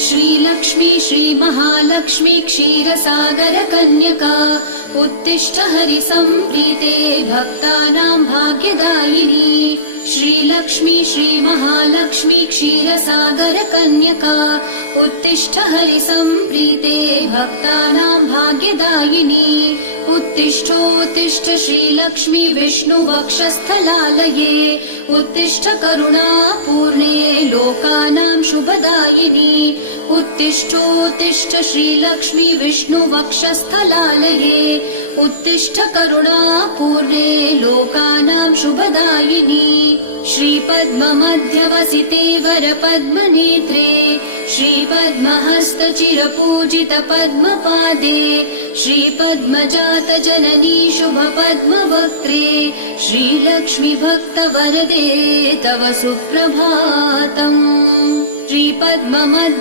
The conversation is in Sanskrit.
श्रीलक्ष्मी श्रीमहालक्ष्मी क्षीरसागर कन्यका उत्तिष्ठ हरिसम्प्रीते भक्तानां भाग्यदायिनी। श्रीलक्ष्मी श्रीमहालक्ष्मी क्षीरसागर कन्यका उत्तिष्ठ हरिसम्प्रीते भक्तानां भाग्यदायिनी। उत्तिष्ठोत्तिष्ठ श्रीलक्ष्मी विष्णुवक्षस्थलालये उत्तिष्ठ करुणापूर्णे लोकानां शुभदायिनी। उत्तिष्ठोत्तिष्ठ श्रीलक्ष्मी विष्णुवक्षस्थलालये उत्तिष्ठ करुणापूर्णे लोकानां शुभदायिनी। श्रीपद्ममध्यवसिते वरपद्मनेत्रे श्रीपद्महस्तचिरपूजित पद्मपादे श्रीपद्मजात जननी शुभपद्मवक्त्रे श्रीलक्ष्मी भक्तवरदे तव सुप्रभातम्। श्रीपद्ममध्य